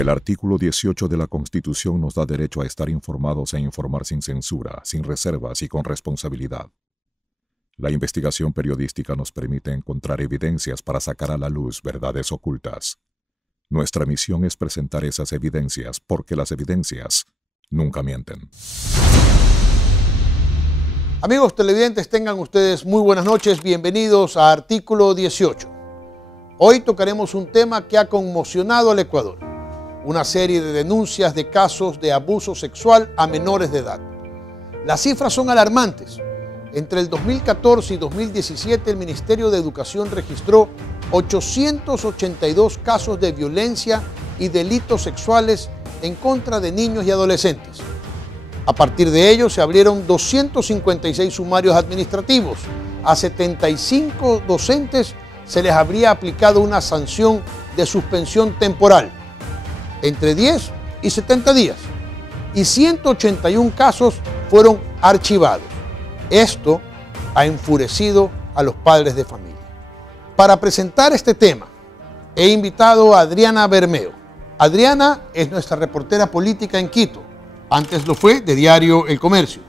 El artículo 18 de la Constitución nos da derecho a estar informados e informar sin censura, sin reservas y con responsabilidad. La investigación periodística nos permite encontrar evidencias para sacar a la luz verdades ocultas. Nuestra misión es presentar esas evidencias porque las evidencias nunca mienten. Amigos televidentes, tengan ustedes muy buenas noches. Bienvenidos a Artículo 18. Hoy tocaremos un tema que ha conmocionado al Ecuador. Una serie de denuncias de casos de abuso sexual a menores de edad. Las cifras son alarmantes. Entre el 2014 y 2017, el Ministerio de Educación registró 882 casos de violencia y delitos sexuales en contra de niños y adolescentes. A partir de ello, se abrieron 256 sumarios administrativos. A 75 docentes se les habría aplicado una sanción de suspensión temporal, entre 10 y 70 días, y 181 casos fueron archivados. Esto ha enfurecido a los padres de familia. Para presentar este tema, he invitado a Adriana Bermeo. Adriana es nuestra reportera política en Quito. Antes lo fue de Diario El Comercio.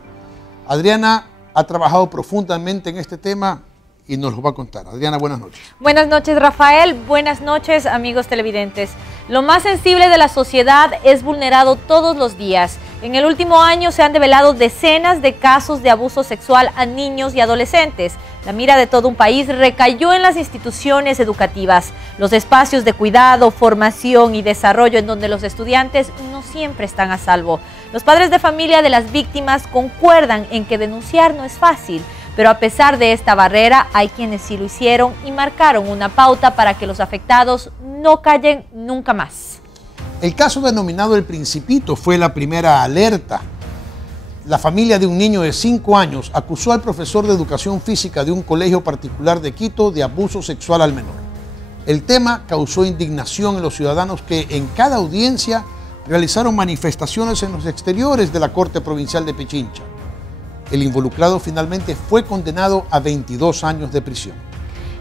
Adriana ha trabajado profundamente en este tema y nos lo va a contar. Adriana, buenas noches. Buenas noches, Rafael. Buenas noches, amigos televidentes. Lo más sensible de la sociedad es vulnerado todos los días. En el último año se han develado decenas de casos de abuso sexual a niños y adolescentes. La mira de todo un país recayó en las instituciones educativas, los espacios de cuidado, formación y desarrollo en donde los estudiantes no siempre están a salvo. Los padres de familia de las víctimas concuerdan en que denunciar no es fácil, pero a pesar de esta barrera hay quienes sí lo hicieron y marcaron una pauta para que los afectados no callen nunca más. El caso denominado El Principito fue la primera alerta. La familia de un niño de 5 años acusó al profesor de educación física de un colegio particular de Quito de abuso sexual al menor. El tema causó indignación en los ciudadanos que en cada audiencia realizaron manifestaciones en los exteriores de la Corte Provincial de Pichincha. El involucrado finalmente fue condenado a 22 años de prisión.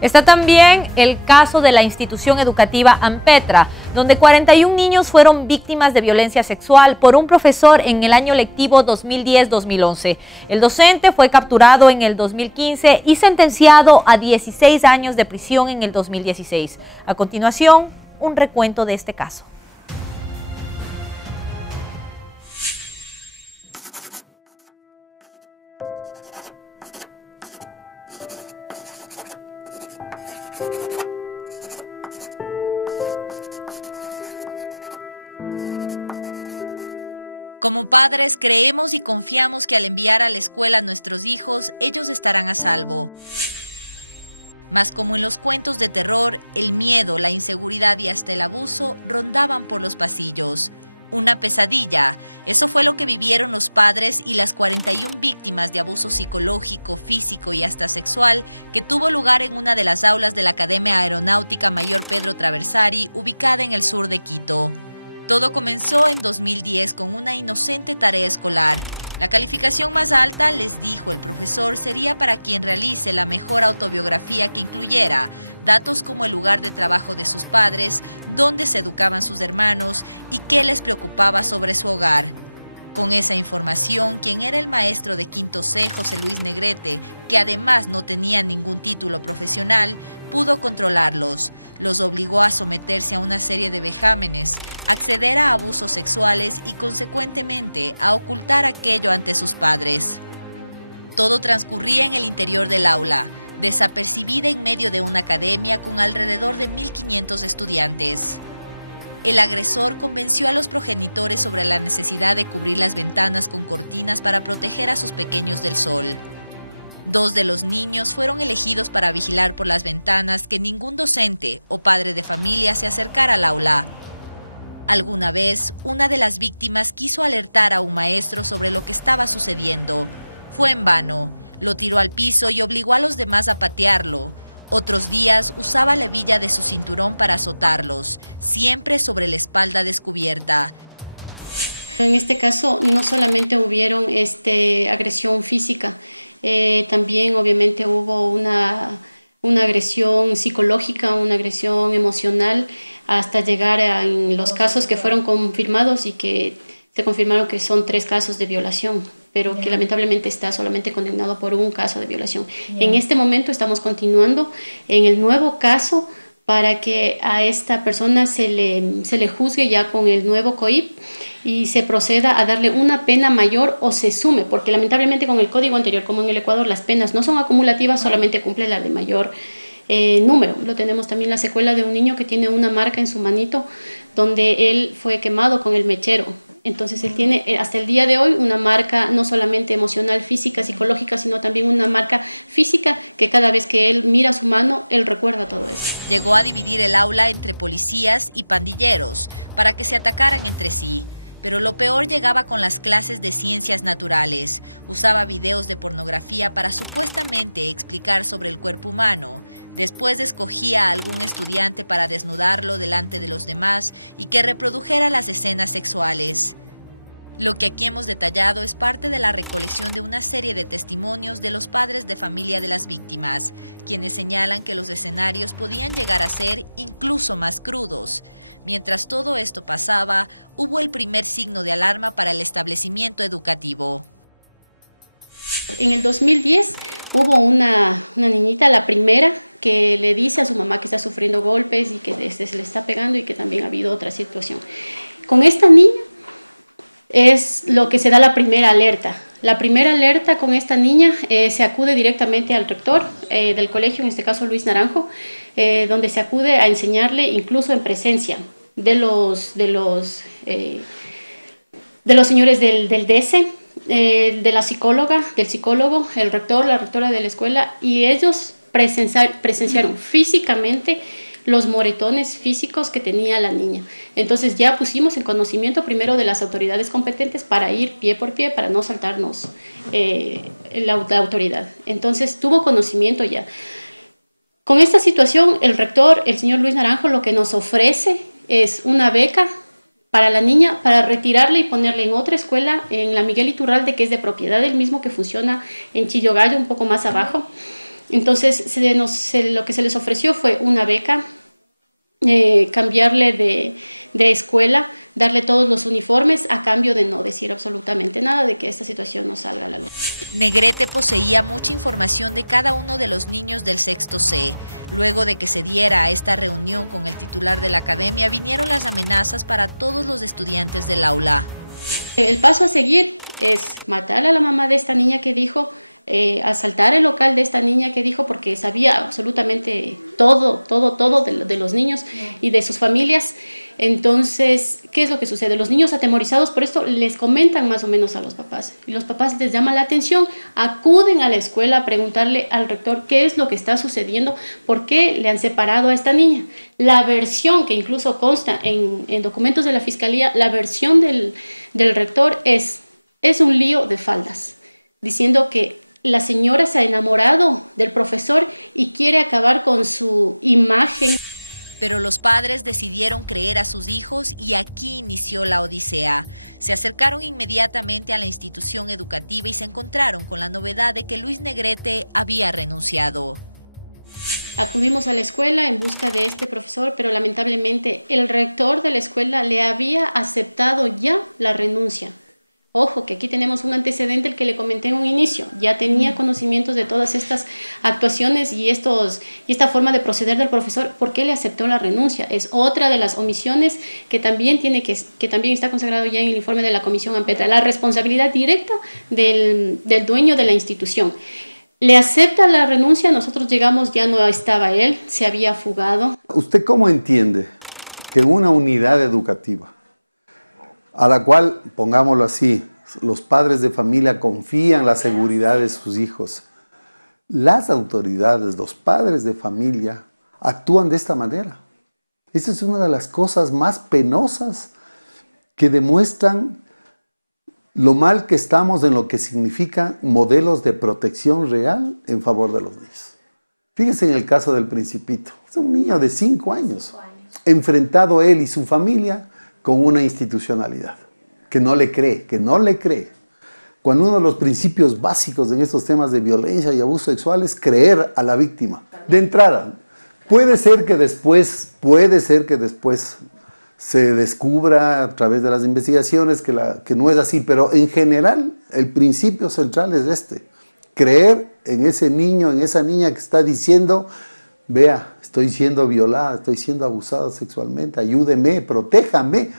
Está también el caso de la institución educativa Ampetra, donde 41 niños fueron víctimas de violencia sexual por un profesor en el año lectivo 2010-2011. El docente fue capturado en el 2015 y sentenciado a 16 años de prisión en el 2016. A continuación, un recuento de este caso. Como padres creemos y confiamos que al enviar a la escuela a nuestros hijos, ellos estarán a salvo. Mas como en los cuentos de terror, el miedo, la inseguridad y hasta el abuso rondaban por los pasillos. Una pesadilla, eso fue lo que vivieron los padres y las 41 víctimas de abuso psicológico, físico y hasta sexual que tuvo lugar en una de las aulas de la Academia Aeronáutica Mayor Pedro Traversari, ubicada en el sur de Quito. Todo comenzó en 2010 con una inocente tarea escolar. La calificación más alta, les dijo el profesor, sería para quien realice la mejor autobiografía que incluyera datos como el lugar de trabajo de sus padres, dónde se educaban sus hermanos y qué les preocupaba sobre su hogar. Con esa información, quien era el maestro de quinto C, José Luis Negrete, que además no tenía ningún título profesional, pudo controlarlos. Los obligó a someterse a una serie de vejámenes, acceder a abusos sexuales y consecuentemente a ocultar aquello ante sus padres. Todo transcurría en el interior del aula, desapercibida en medio de una academia con alrededor de 1.500 estudiantes. El agresor convenció a los progenitores sobre la necesidad de cubrir las ventanas con cortinas para proteger a sus pequeños del sol. 2 de los niños fueron elegidos para vigilar por las ventanas que ningún docente o padre de familia se acercara al aula. Alguna vez, una de las víctimas quiso alertar a un maestro sobre lo que estaba sucediendo. Fue en vano, lo tiró al piso y obligó a los demás a patearlo. Otros días usaba la hebilla de su cinturón para azotarlos, siempre sobre la espalda descubierta. En este caso no solamente hubieron agresión física, también obviamente hubo una agresión psicológica, una agresión emocional hasta llegar a en los casos que fueron confirmados y que se confirmaron que son 3 casos de violación, pero que lamentablemente está solamente condenado por un caso de violación. En este momento estamos continuando en el nuevo caso para que a esta persona se le juzgue ya con el nuevo COIP y se proceda a darle una pena mayor o se sume, porque lamentablemente con el código anterior, como en el Ecuador, las penas no son acumulativas, solamente cumple la de mayor número. Lo tenemos también la secuela de un niño que tiene una marca en su manito donde él fue quemado con el mechero. Entonces él tiene hasta el día de hoy una marca no solamente emocional, física, psicológica, sino también una marca física que cada vez que él mira su mano, él recuerda todo eso. Llegó a dividir el aula entre policías y pandilleros para que se atacaran entre sí. Pero lo peor llegaba con las clases de ciencias naturales. Usaba videos de pornografía para supuestamente explicar sobre el cuerpo humano. Después escogía a algún estudiante para desnudarlo delante de los demás y que reprodujera las escenas sexuales. Lo que aquí hemos detallado es parte de la recolección de una serie de testimonios de los padres de familia de las víctimas, quienes señalan que los escenarios podían llegar a ser incluso más crudos. Mientras todo esto pasaba, hubo el primer signo de alarma para el establecimiento educativo. En el 2010 hubo una niñita, la primera, que le dice a su mamá que está sufriendo golpes y que se le está pegando y que también ha habido otra situación. Con esta niña es lo que se da la primera alerta. La primera alerta con esta niña se acude directamente al rector del colegio, en este caso Luis Naranjo, donde se acude a enseñarle incluso en presencia de los señores del DECE, de la psicóloga, del psicólogo, el rector, la rectora de la escuela, y ellos presenciaron físicamente los moretones físicos que tenía la niña. Entonces ya pusimos en conocimiento primero de las autoridades competentes para ir pie por pie, para no saltarnos la autoridad. Entonces tuvo conocimiento ya. Con esta situación, el rector, el señor Luis Naranjo, lo que nos ofrece es una beca para la niña, para retirarla y ponerla en otra escuela, en la Miguel Iturralde, que es de propiedad del mismo, que funciona en Chillogallo, un poco más abajo. Entonces, lo que se les ofreció fue una beca, cambiarle de escuela, darle todos los uniformes a cambio de no decir absolutamente nada, de que esta situación no salga a la luz. Negrete poseía mucha información de cada uno de los niños del sexto C. Luego de que se diera a esta reunión con el titular de la academia, vinieron las amenazas para todos los estudiantes del aula. El paso a seguir es matar a la mamá de esta niña que dijo, asaltar el local de esta niña que dijo, porque sabía absolutamente todo de los niños y de sus familias. Entonces, ¿qué es lo que sucede? Los niños atemorizados por esto les comentan más o menos a los papás, y los papás les llama la atención, acuden a la escuela a preguntarle al rector qué es lo que está sucediendo, por qué le han separado a esta niña. La versión que incluso consta en documentos de la fiscalía, la versión del rector es un lío de faldas, diciendo que la señora se ha enamorado del profesor y quiere acabar con su imagen. Pero los padres decidieron creer a sus hijos y aquí inició la odisea. Se acercaron inmediatamente a la institución educativa y se encontraron con la novedad de que Luis Negrete había renunciado. Acudimos a la escuela en busca de este profesor, pero lamentablemente el rector de la escuela le había aceptado ya la renuncia. Ojo, que aquí tenemos un antecedente, el que le comenté en un inicio. Ya tenía conocimientos de todas estas actuaciones y esta forma de proceder del profesor. ¿Por qué le aceptó la renuncia? Es otra de las omisiones que también también está consagrado ya en el informe de la Comisión Ampetra. La responsabilidad directa del dueño de la institución. Le acepta la renuncia, nosotros llegamos, ya no estaba él, se había fugado. ¿Usted cómo entiende que en una unidad educativa, a la cual, pongámoslo así, los padres de familia confían la seguridad de sus hijos, las autoridades, los padres de familia, actúan de esta manera? Esta es una de las cosas más penosas que demuestran lo mal que estamos en lo que significan modelos de protección real en favor de los niños. Fíjense en el caso del Principito. Es un niño de 5 años, enfrentado él y su familia con una institucionalidad que no le cree, Cuando uno de los principios básicos en estos temas de violencia y abuso sexual es creer a la víctima. De entrada, Puede ser que después se descubra a través de las investigaciones que no es así, pero en general el principio central es este: creer en ese niño, en esa niña que está diciendo, vea, estoy siendo violada, estoy siendo abusada sexualmente, ayúdeme, protéjame.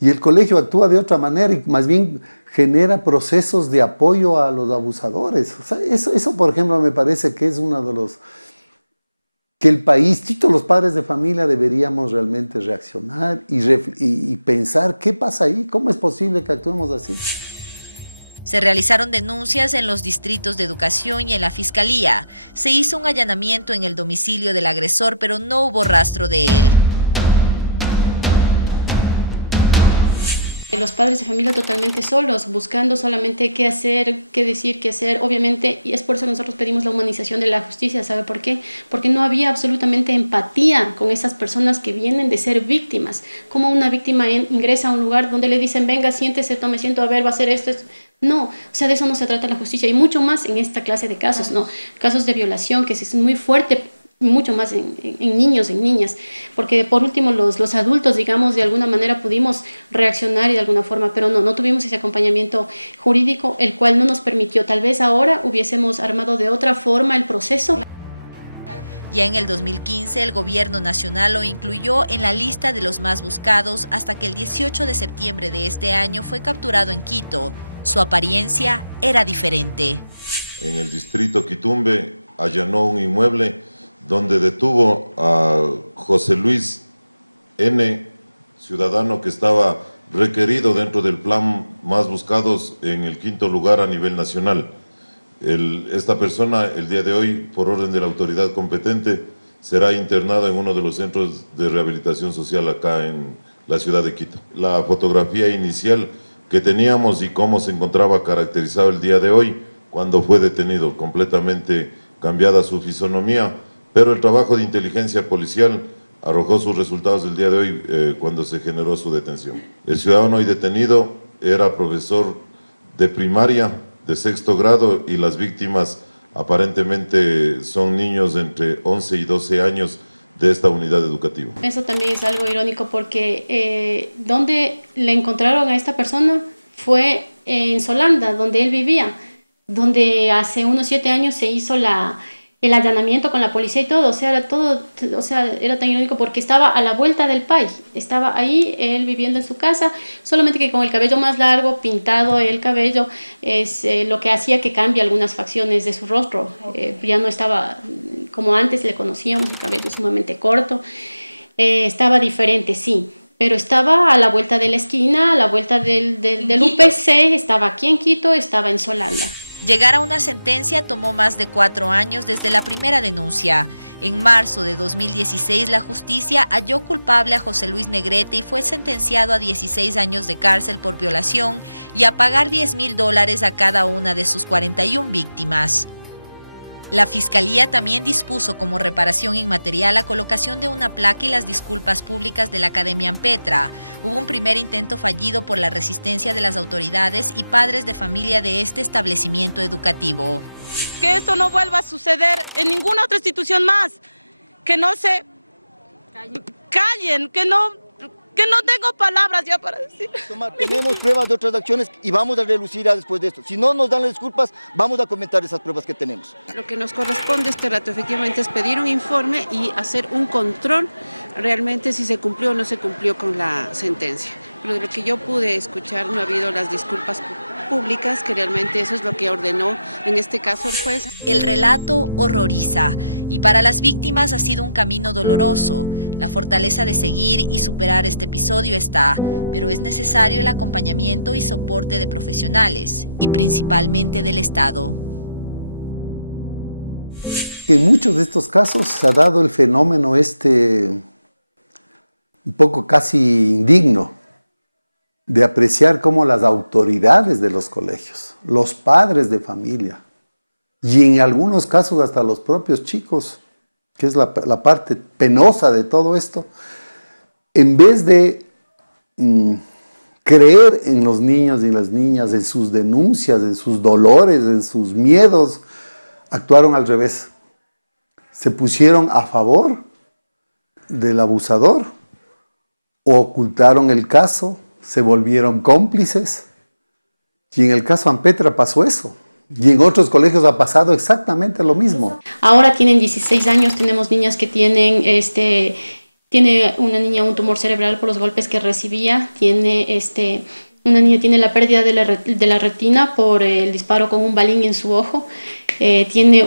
Y el colegio actúa de otra manera y más bien genera procesos de apoyo a los abusadores. O sea, eso, por ejemplo, me parece que es uno de los... que el país, todos los padres de familia deberíamos realmente reaccionar y pensar qué pasa ahí, cómo es posible que actuemos así. Se realizaron denuncias en los distritos de educación y en la fiscalía. Se hizo un allanamiento en el domicilio del agresor, pero no hubo rastro de él. Los padres de familia totalmente solos, buscando solamente qué hacer, qué decir, qué hacer, obviamente, y es por eso que nosotros pedimos la humanización de la justicia. ¿Sabe por qué? Porque no había absolutamente empatía con esas personas que vienen de ser víctimas. Como una víctima ingresa a un lugar donde le dicen, venga, siéntese, tome asiento, a ver, va a hacer esto. No, o sea, de eso no se trata la justicia, y mucho más en esta clase de casos, ¿no? Casos de violación, que es muy fuerte, mucho más en niños, en niñas, porque por último los adultos, digamos, de alguna manera pudimos reaccionar y de alguna forma, pero no tuvimos ese acompañamiento jurídico, el cual no nos permitió. Tal vez ahora hubiésemos armado de otra forma el proceso. Ya en el 2015 el gobierno nacional lo incluyó en la lista de los más buscados hasta que el 18 de septiembre de este año fue capturado en Quito. Su apariencia era diferente. En el distrito Quitumbe allanó un inmueble donde detuvo a José Luis N., ciudadano que estaba requerido dentro del plan más buscados en el 5º lugar a nivel nacional. Esta persona, el día de hoy, por orden de la autoridad competente, será internada en uno de los centros de rehabilitación social acá en la ciudad de Quito. La fotografía inicial que teníamos y cómo se encontraba caracterizado el día de hoy, cuando fue detenido, completamente cambiada su fisonomía, pero el trabajo de inteligencia policial arrojó sus resultados del día de hoy cuando se generó su detención. El ciudadano hoy detenido era profesor de primaria de 6º grado y las víctimas aparentemente son niños de entre 11 y 12 años de esta unidad educativa. Eso también es algo irónico porque donde le encontraron a esta persona fue en Solanda, donde él vivía, donde hace unos 7 años se hizo el allanamiento con la policía y todo, era tan irónico porque estaba a la vuelta del PAI, estaba ahí él viviendo en su casa, solamente que con el cabello más largo, pintado el cabello, es lo que hacía que cambie algunas facciones de su rostro. Ya no estaba como antes le conocíamos, el cabello sumamente corto, estaba diferente, sí, pero estaba a la vuelta de la esquina, a la vuelta del UPC, estaba aquí en Quito, estaba en Solanda. Llegar a una sentencia tomó más de 4 años desde la primera denuncia. En marzo de 2016, la justicia halló culpable a José Luis Negrete y fue sentenciado a 16 años de cárcel por violación y a pagar $10,000 a cada una de sus 41 víctimas. La Fiscalía también dispuso como reparación inmaterial la colocación de una placa y las disculpas públicas de la Academia Ampetra. Hubo un primer intento fallido por la resistencia de las autoridades y padres de familia de este establecimiento educativo. Que esto no vuelva a suceder en ninguna otra institución más. Que no se callen, que no tengo palabras ya para decir. Tenemos pruebas de otras acciones y vamos a relucir después de esto. Si no nos dan las disculpas, vamos a comentar esas pruebas que tenemos. Lo que nos corresponde este rato efectivamente es pedir un informe y hacer un control realmente si se cumplió o no se cumplió con la sentencia. Pero de lo que yo pude escuchar no ha habido las disculpas públicas, que realmente eso es lo que ordenó en este caso el juez. El relato horroriza y para las víctimas ha sido un camino doloroso. La fortaleza de seguir y superar este episodio está, pero es necesario el acompañamiento y soporte de profesionales y principalmente del Estado. En muchos de estos casos se ha dado el fenómeno un poco casi indigno de apreciar cómo las autoridades de los colegios, los padres de familia y en algunos casos hasta los propios chicos, que es la parte penosa de todo esto, en vez de creer en los niños y las niñas, en sus denuncias, en sus dolores, en sus miedos, actuaron al revés. se pusieron a favor del abusador o ocultaron el caso, se volvieron cómplices. Y en el caso Ampetra pasó eso. Y en otros colegios ha pasado exactamente lo mismo. Ahora tienen 16 años, tenemos niñas que tienen, tiene una niña un tumor cerebral por los golpes que recibía, una niña tiene la pérdida de la retina por el disparo con un balín en su ojo, tiene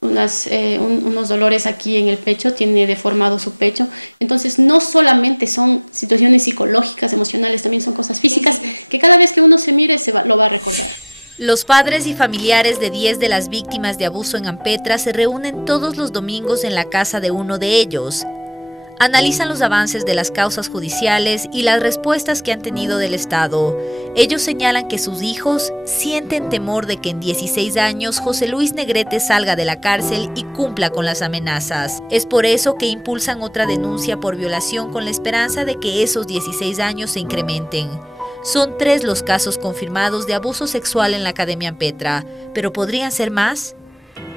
unos dolores aquí en el pecho, tiene deformado su pecho. Entonces no solamente son situaciones psicológicas, emocionales, también son cosas físicas que cada vez que uno se mire lo va a recordar. Los padres y familiares de 10 de las víctimas de abuso en Ampetra se reúnen todos los domingos en la casa de uno de ellos. Analizan los avances de las causas judiciales y las respuestas que han tenido del Estado. Ellos señalan que sus hijos sienten temor de que en 16 años José Luis Negrete salga de la cárcel y cumpla con las amenazas. Es por eso que impulsan otra denuncia por violación con la esperanza de que esos 16 años se incrementen. Son 3 los casos confirmados de abuso sexual en la Academia Ampetra, pero ¿podrían ser más?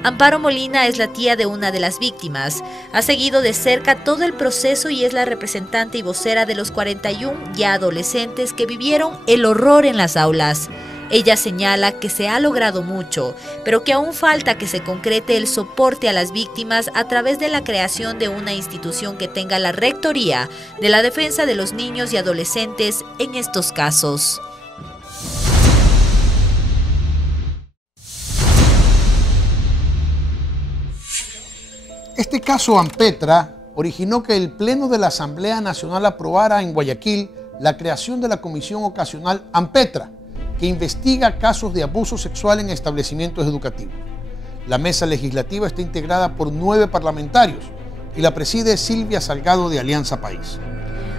Amparo Molina es la tía de una de las víctimas. Ha seguido de cerca todo el proceso y es la representante y vocera de los 41 ya adolescentes que vivieron el horror en las aulas. Ella señala que se ha logrado mucho, pero que aún falta que se concrete el soporte a las víctimas a través de la creación de una institución que tenga la rectoría de la defensa de los niños y adolescentes en estos casos. Este caso Ampetra originó que el Pleno de la Asamblea Nacional aprobara en Guayaquil la creación de la Comisión Ocasional Ampetra, que investiga casos de abuso sexual en establecimientos educativos. La mesa legislativa está integrada por 9 parlamentarios y la preside Silvia Salgado de Alianza País.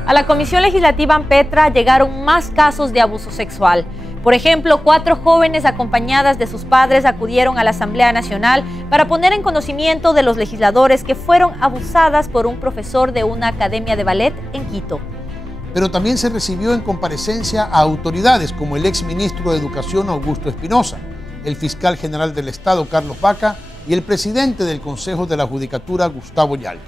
A la Comisión Legislativa Ampetra llegaron más casos de abuso sexual. Por ejemplo, 4 jóvenes acompañadas de sus padres acudieron a la Asamblea Nacional para poner en conocimiento de los legisladores que fueron abusadas por un profesor de una academia de ballet en Quito. Pero también se recibió en comparecencia a autoridades como el exministro de Educación Augusto Espinosa, el fiscal general del Estado Carlos Vaca y el presidente del Consejo de la Judicatura Gustavo Yalca.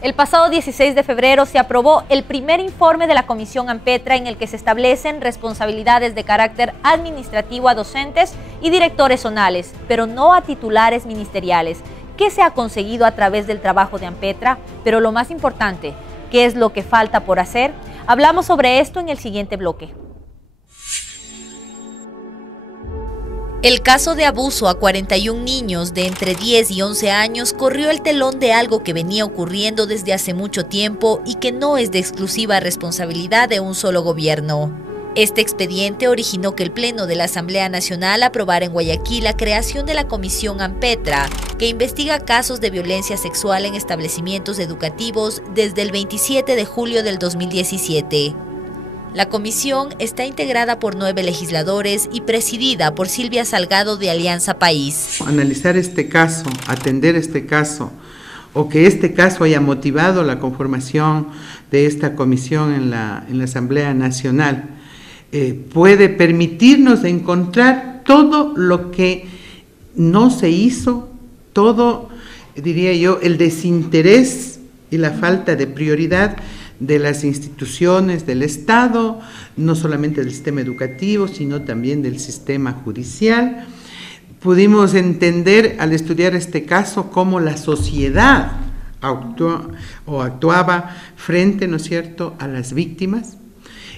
El pasado 16 de febrero se aprobó el primer informe de la Comisión Ampetra en el que se establecen responsabilidades de carácter administrativo a docentes y directores zonales, pero no a titulares ministeriales. ¿Qué se ha conseguido a través del trabajo de Ampetra? Pero lo más importante, ¿qué es lo que falta por hacer? Hablamos sobre esto en el siguiente bloque. El caso de abuso a 41 niños de entre 10 y 11 años corrió el telón de algo que venía ocurriendo desde hace mucho tiempo y que no es de exclusiva responsabilidad de un solo gobierno. Este expediente originó que el Pleno de la Asamblea Nacional aprobara en Guayaquil la creación de la Comisión Ampetra, que investiga casos de violencia sexual en establecimientos educativos desde el 27 de julio del 2017. La comisión está integrada por 9 legisladores y presidida por Silvia Salgado de Alianza País. Analizar este caso, atender este caso, o que este caso haya motivado la conformación de esta comisión en la Asamblea Nacional, puede permitirnos encontrar todo lo que no se hizo, todo, diría yo, el desinterés y la falta de prioridad de las instituciones del Estado, no solamente del sistema educativo, sino también del sistema judicial. Pudimos entender al estudiar este caso cómo la sociedad actuaba frente, ¿no es cierto?, a las víctimas,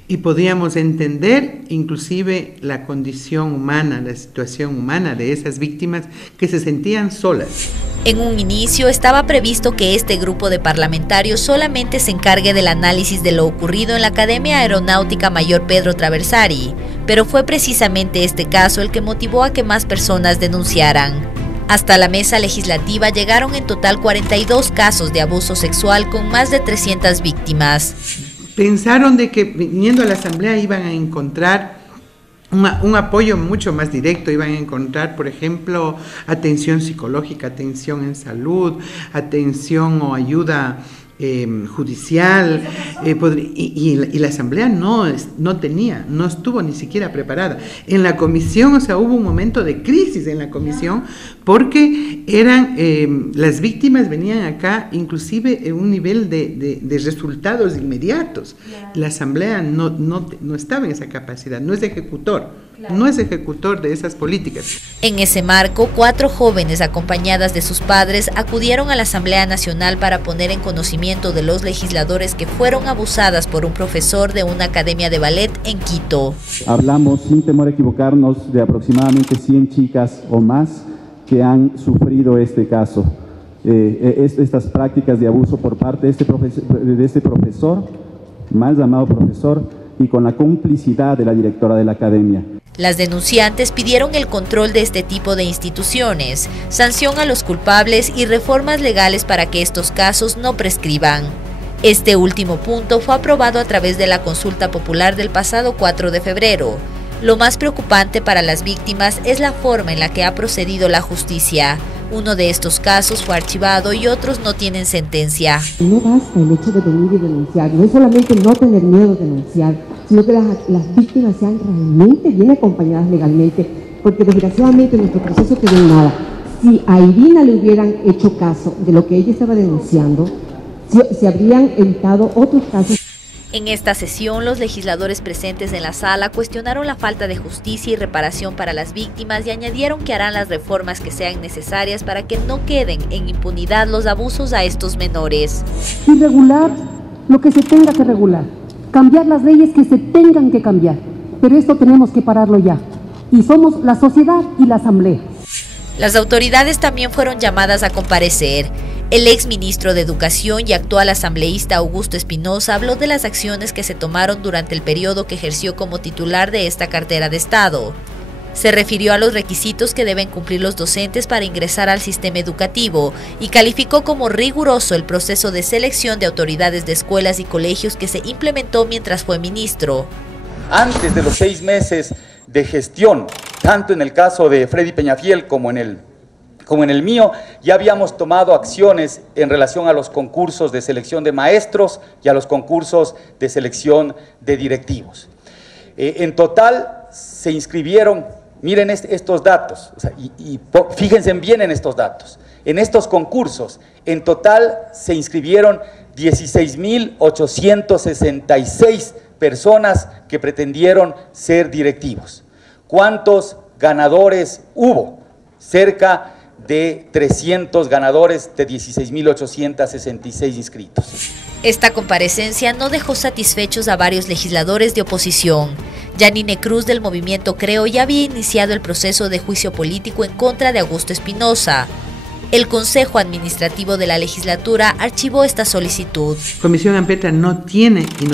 y podíamos entender inclusive la condición humana, la situación humana de esas víctimas que se sentían solas. En un inicio estaba previsto que este grupo de parlamentarios solamente se encargue del análisis de lo ocurrido en la Academia Aeronáutica Mayor Pedro Traversari, pero fue precisamente este caso el que motivó a que más personas denunciaran. Hasta la mesa legislativa llegaron en total 42 casos de abuso sexual con más de 300 víctimas. Pensaron de que viniendo a la Asamblea iban a encontrar un apoyo mucho más directo, iban a encontrar, por ejemplo, atención psicológica, atención en salud, atención o ayuda judicial, y la Asamblea no estuvo ni siquiera preparada. En la comisión, o sea, hubo un momento de crisis en la comisión porque eran, las víctimas venían acá inclusive en un nivel de resultados inmediatos. La Asamblea no estaba en esa capacidad, no es ejecutor. No es ejecutor de esas políticas. En ese marco, 4 jóvenes acompañadas de sus padres acudieron a la Asamblea Nacional para poner en conocimiento de los legisladores que fueron abusadas por un profesor de una academia de ballet en Quito. Hablamos, sin temor a equivocarnos, de aproximadamente 100 chicas o más que han sufrido este caso, estas prácticas de abuso por parte de este profesor, mal llamado profesor, y con la complicidad de la directora de la academia. Las denunciantes pidieron el control de este tipo de instituciones, sanción a los culpables y reformas legales para que estos casos no prescriban. Este último punto fue aprobado a través de la consulta popular del pasado 4 de febrero. Lo más preocupante para las víctimas es la forma en la que ha procedido la justicia. Uno de estos casos fue archivado y otros no tienen sentencia. No basta el hecho de venir y denunciar, no es solamente no tener miedo de denunciar, sino que las víctimas sean realmente bien acompañadas legalmente, porque desgraciadamente nuestro proceso quedó en nada. Si a Irina le hubieran hecho caso de lo que ella estaba denunciando, se habrían evitado otros casos. En esta sesión, los legisladores presentes en la sala cuestionaron la falta de justicia y reparación para las víctimas y añadieron que harán las reformas que sean necesarias para que no queden en impunidad los abusos a estos menores. Y regular lo que se tenga que regular, cambiar las leyes que se tengan que cambiar, pero esto tenemos que pararlo ya. Y somos la sociedad y la Asamblea. Las autoridades también fueron llamadas a comparecer. El exministro de Educación y actual asambleísta Augusto Espinosa habló de las acciones que se tomaron durante el periodo que ejerció como titular de esta cartera de Estado. Se refirió a los requisitos que deben cumplir los docentes para ingresar al sistema educativo y calificó como riguroso el proceso de selección de autoridades de escuelas y colegios que se implementó mientras fue ministro. Antes de los 6 meses de gestión, tanto en el caso de Freddy Peñafiel como en el mío, ya habíamos tomado acciones en relación a los concursos de selección de maestros y a los concursos de selección de directivos. En total se inscribieron, miren estos datos, fíjense bien en estos datos. En estos concursos, en total se inscribieron 16.866 personas que pretendieron ser directivos. ¿Cuántos ganadores hubo? Cerca de 300 ganadores de 16.866 inscritos. Esta comparecencia no dejó satisfechos a varios legisladores de oposición. Yanine Cruz del movimiento Creo ya había iniciado el proceso de juicio político en contra de Augusto Espinosa. El Consejo Administrativo de la Legislatura archivó esta solicitud. Comisión Ampetra no tiene y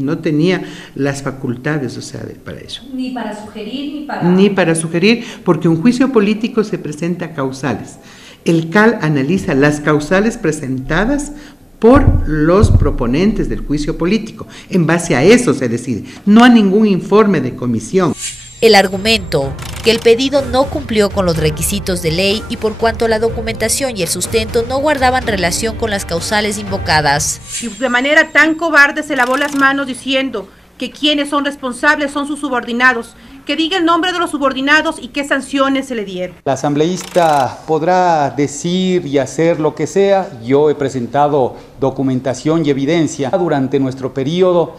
no tenía las facultades, para eso. Ni para sugerir, ni para sugerir, porque un juicio político se presenta causales. El CAL analiza las causales presentadas por los proponentes del juicio político. En base a eso se decide, no a ningún informe de comisión. El argumento, que el pedido no cumplió con los requisitos de ley y por cuanto la documentación y el sustento no guardaban relación con las causales invocadas. Y de manera tan cobarde se lavó las manos diciendo que quienes son responsables son sus subordinados, que diga el nombre de los subordinados y qué sanciones se le dieron. La asambleísta podrá decir y hacer lo que sea. Yo he presentado documentación y evidencia. Durante nuestro periodo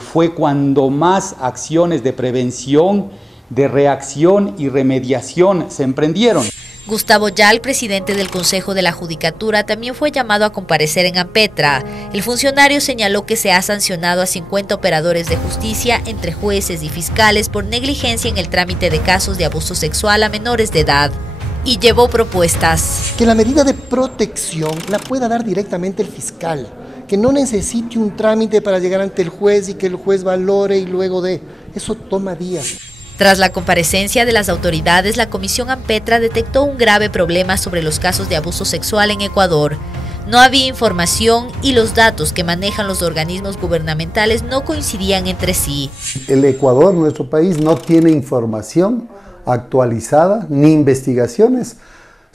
fue cuando más acciones de prevención, de reacción y remediación se emprendieron. Gustavo Yal, presidente del Consejo de la Judicatura, también fue llamado a comparecer en Ampetra. El funcionario señaló que se ha sancionado a 50 operadores de justicia, entre jueces y fiscales, por negligencia en el trámite de casos de abuso sexual a menores de edad. Y llevó propuestas. Que la medida de protección la pueda dar directamente el fiscal, que no necesite un trámite para llegar ante el juez y que el juez valore y luego dé. Eso toma días. Tras la comparecencia de las autoridades, la Comisión Ampetra detectó un grave problema sobre los casos de abuso sexual en Ecuador. No había información y los datos que manejan los organismos gubernamentales no coincidían entre sí. El Ecuador, nuestro país, no tiene información actualizada ni investigaciones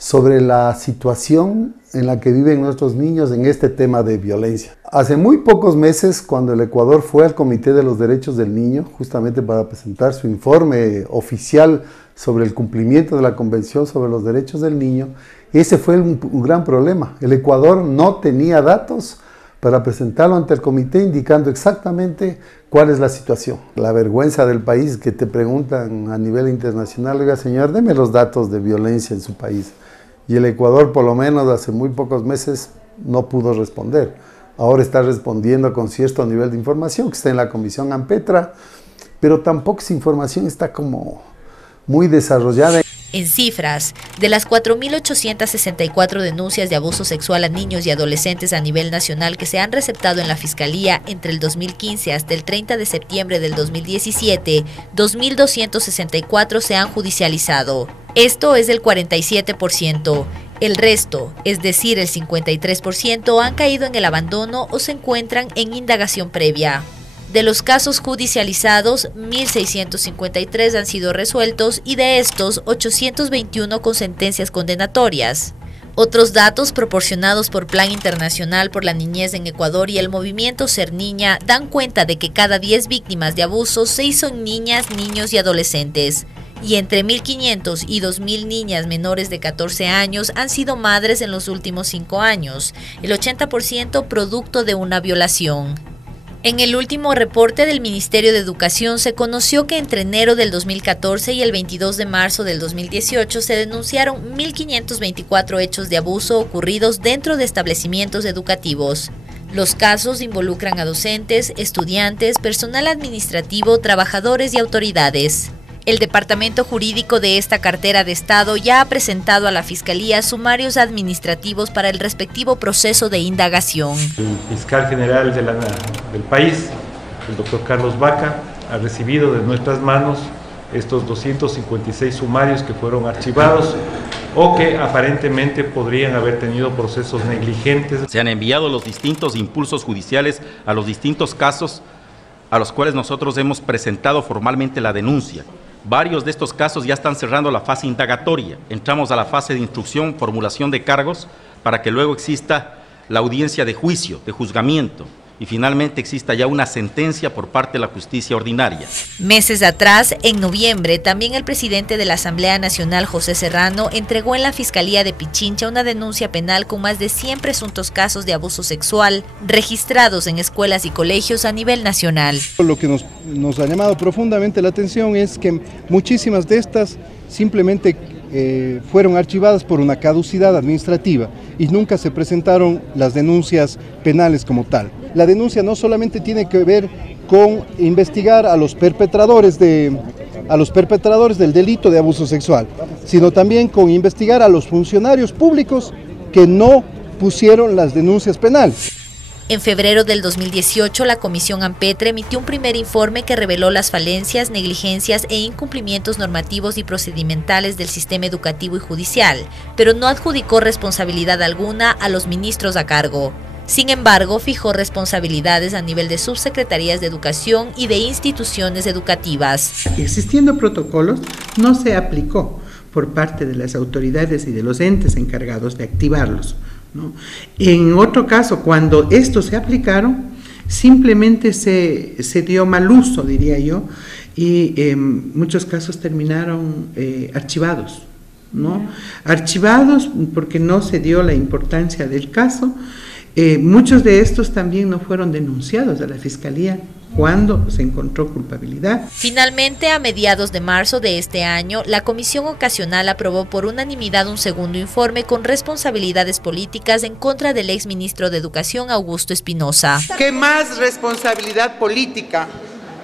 sobre la situación en la que viven nuestros niños en este tema de violencia. Hace muy pocos meses, cuando el Ecuador fue al Comité de los Derechos del Niño, justamente para presentar su informe oficial sobre el cumplimiento de la Convención sobre los Derechos del Niño, ese fue un gran problema. El Ecuador no tenía datos para presentarlo ante el comité indicando exactamente cuál es la situación. La vergüenza del país que te preguntan a nivel internacional, oiga señor, deme los datos de violencia en su país. Y el Ecuador, por lo menos hace muy pocos meses, no pudo responder. Ahora está respondiendo con cierto nivel de información que está en la Comisión AMPETRA, pero tampoco esa información está como muy desarrollada. En cifras, de las 4.864 denuncias de abuso sexual a niños y adolescentes a nivel nacional que se han receptado en la Fiscalía entre el 2015 hasta el 30 de septiembre del 2017, 2.264 se han judicializado. Esto es del 47%. El resto, es decir, el 53%, han caído en el abandono o se encuentran en indagación previa. De los casos judicializados, 1.653 han sido resueltos y de estos, 821 con sentencias condenatorias. Otros datos proporcionados por Plan Internacional por la Niñez en Ecuador y el movimiento Ser Niña dan cuenta de que cada 10 víctimas de abusos, 6 son niñas, niños y adolescentes. Y entre 1.500 y 2.000 niñas menores de 14 años han sido madres en los últimos 5 años, el 80% producto de una violación. En el último reporte del Ministerio de Educación se conoció que entre enero del 2014 y el 22 de marzo del 2018 se denunciaron 1.524 hechos de abuso ocurridos dentro de establecimientos educativos. Los casos involucran a docentes, estudiantes, personal administrativo, trabajadores y autoridades. El Departamento Jurídico de esta cartera de Estado ya ha presentado a la Fiscalía sumarios administrativos para el respectivo proceso de indagación. El fiscal general del país, el doctor Carlos Vaca, ha recibido de nuestras manos estos 256 sumarios que fueron archivados o que aparentemente podrían haber tenido procesos negligentes. Se han enviado los distintos impulsos judiciales a los distintos casos a los cuales nosotros hemos presentado formalmente la denuncia. Varios de estos casos ya están cerrando la fase indagatoria. Entramos a la fase de instrucción, formulación de cargos, para que luego exista la audiencia de juicio, de juzgamiento, y finalmente exista ya una sentencia por parte de la justicia ordinaria. Meses atrás, en noviembre, también el presidente de la Asamblea Nacional, José Serrano, entregó en la Fiscalía de Pichincha una denuncia penal con más de 100 presuntos casos de abuso sexual registrados en escuelas y colegios a nivel nacional. Lo que nos ha llamado profundamente la atención es que muchísimas de estas simplemente fueron archivadas por una caducidad administrativa y nunca se presentaron las denuncias penales como tal. La denuncia no solamente tiene que ver con investigar a los perpetradores del delito de abuso sexual, sino también con investigar a los funcionarios públicos que no pusieron las denuncias penales. En febrero del 2018, la Comisión AMPETRA emitió un primer informe que reveló las falencias, negligencias e incumplimientos normativos y procedimentales del sistema educativo y judicial, pero no adjudicó responsabilidad alguna a los ministros a cargo. Sin embargo, fijó responsabilidades a nivel de subsecretarías de educación y de instituciones educativas. Existiendo protocolos, no se aplicó por parte de las autoridades y de los entes encargados de activarlos, ¿no? En otro caso, cuando estos se aplicaron, simplemente se dio mal uso, diría yo, y en muchos casos terminaron archivados, ¿no? Archivados porque no se dio la importancia del caso. Muchos de estos también no fueron denunciados a la Fiscalía cuando se encontró culpabilidad. Finalmente, a mediados de marzo de este año, la Comisión Ocasional aprobó por unanimidad un segundo informe con responsabilidades políticas en contra del exministro de Educación, Augusto Espinosa. ¿Qué más responsabilidad política,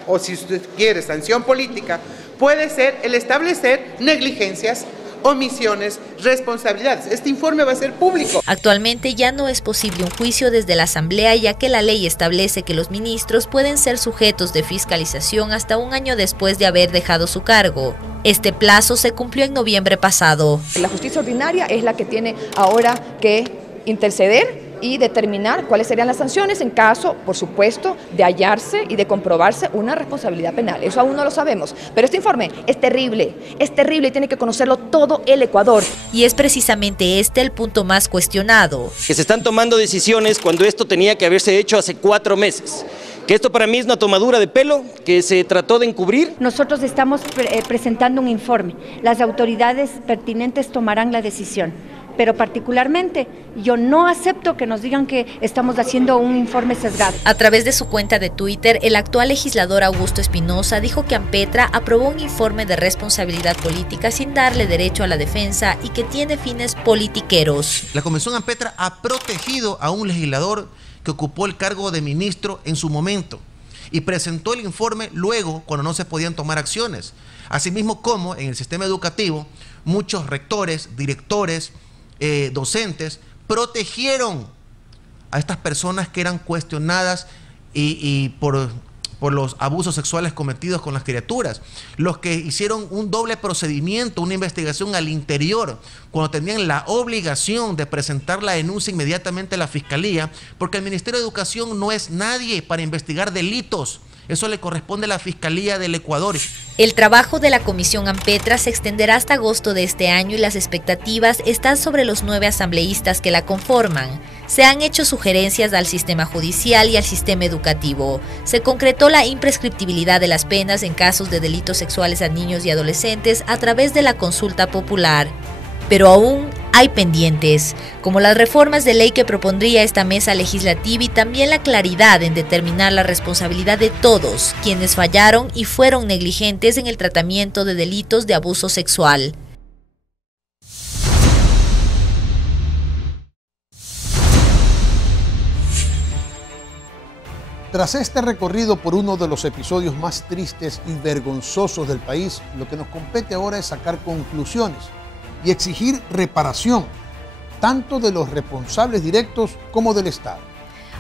o si usted quiere, sanción política, puede ser el establecer negligencias, omisiones, responsabilidades? Este informe va a ser público. Actualmente ya no es posible un juicio desde la Asamblea, ya que la ley establece que los ministros pueden ser sujetos de fiscalización hasta un año después de haber dejado su cargo. Este plazo se cumplió en noviembre pasado. La justicia ordinaria es la que tiene ahora que interceder y determinar cuáles serían las sanciones en caso, por supuesto, de hallarse y de comprobarse una responsabilidad penal. Eso aún no lo sabemos, pero este informe es terrible y tiene que conocerlo todo el Ecuador. Y es precisamente este el punto más cuestionado. Que se están tomando decisiones cuando esto tenía que haberse hecho hace 4 meses. Que esto para mí es una tomadura de pelo que se trató de encubrir. Nosotros estamos presentando un informe. Las autoridades pertinentes tomarán la decisión. Pero particularmente yo no acepto que nos digan que estamos haciendo un informe sesgado. A través de su cuenta de Twitter, el actual legislador Augusto Espinosa dijo que Ampetra aprobó un informe de responsabilidad política sin darle derecho a la defensa y que tiene fines politiqueros. La Comisión Ampetra ha protegido a un legislador que ocupó el cargo de ministro en su momento y presentó el informe luego cuando no se podían tomar acciones. Asimismo como en el sistema educativo muchos rectores, directores, docentes protegieron a estas personas que eran cuestionadas y por los abusos sexuales cometidos con las criaturas, los que hicieron un doble procedimiento, una investigación al interior, cuando tenían la obligación de presentar la denuncia inmediatamente a la Fiscalía, porque el Ministerio de Educación no es nadie para investigar delitos. Eso le corresponde a la Fiscalía del Ecuador. El trabajo de la Comisión Ampetra se extenderá hasta agosto de este año y las expectativas están sobre los 9 asambleístas que la conforman. Se han hecho sugerencias al sistema judicial y al sistema educativo. Se concretó la imprescriptibilidad de las penas en casos de delitos sexuales a niños y adolescentes a través de la consulta popular. Pero aún hay pendientes, como las reformas de ley que propondría esta mesa legislativa y también la claridad en determinar la responsabilidad de todos quienes fallaron y fueron negligentes en el tratamiento de delitos de abuso sexual. Tras este recorrido por uno de los episodios más tristes y vergonzosos del país, lo que nos compete ahora es sacar conclusiones y exigir reparación, tanto de los responsables directos como del Estado.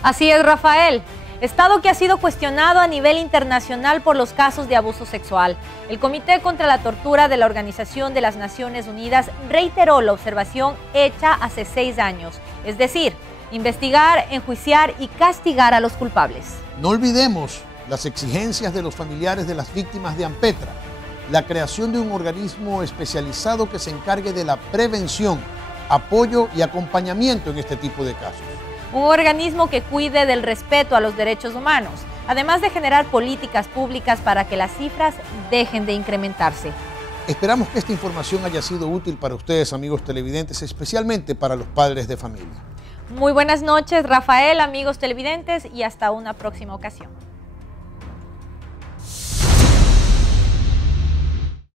Así es, Rafael. Estado que ha sido cuestionado a nivel internacional por los casos de abuso sexual. El Comité contra la Tortura de la Organización de las Naciones Unidas reiteró la observación hecha hace 6 años, es decir, investigar, enjuiciar y castigar a los culpables. No olvidemos las exigencias de los familiares de las víctimas de Ampetra, la creación de un organismo especializado que se encargue de la prevención, apoyo y acompañamiento en este tipo de casos. Un organismo que cuide del respeto a los derechos humanos, además de generar políticas públicas para que las cifras dejen de incrementarse. Esperamos que esta información haya sido útil para ustedes, amigos televidentes, especialmente para los padres de familia. Muy buenas noches, Rafael, amigos televidentes, y hasta una próxima ocasión.